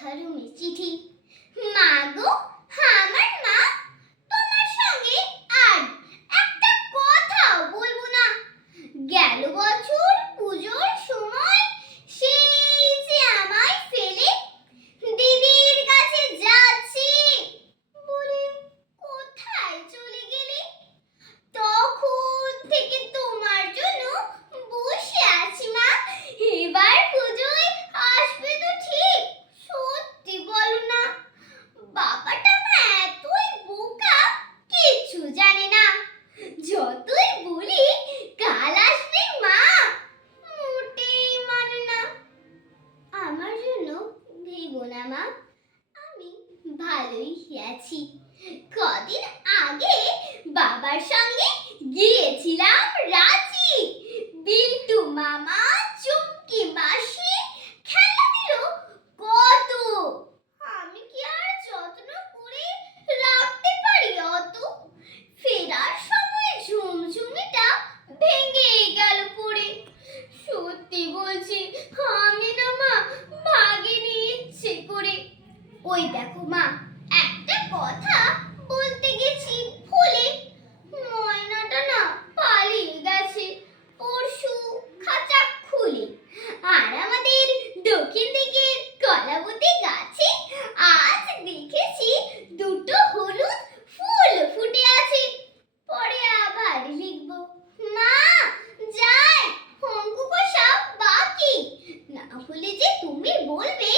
পরীক্ষা রুমে চিঠি। মা গো, আমার মা, তোমার সঙ্গে আর একটা কথাও বলবো না। গেল বছর পুজোর সময় সেই যে আমায় ফেলে দিদির কাছে যাচ্ছি বলে কোথায় চলে গেলে। তখন থেকে তোমার জন্য বসে আছি মা। এবার পুজোয় আসবে তো ঠিক? সত্যি বলো না। বাবাটা আমার এতই বোকা, কিচ্ছু জানে না। যতই বলি কাল আসবে মা, মোটেই মানে না। আমার জন্য ভেবো না মা, আমি ভালোই আছি। কদিন আগে বাবার সঙ্গে গিয়েছিলাম রাঁচি। বিল্টু মামা, চুমকি মাসি খেলা দিল কত। আমি কি আর যত্ন করে রাখতে পারি অত? ফেরার সময় ঝুমঝুমিটা ভেঙে গেল পড়ে। সত্যি বলছি, আমি না মা ভাগিনি ইচ্ছে করে। ওই দেখো মা, একটা কথা বলতে গেছি ভুলে, ময়নাটা না পালিয়ে গেছে পরশু খাঁচা খুলে। আর আমাদের দক্ষিণ দিকের কলাবতী গাছে আজ দেখেছি দুটো হলুদ ফুল ফুটে আছে। পরে আবার লিখবো। মা যাই, অঙ্ক কষা বাকি, না হলে যে তুমি বলবে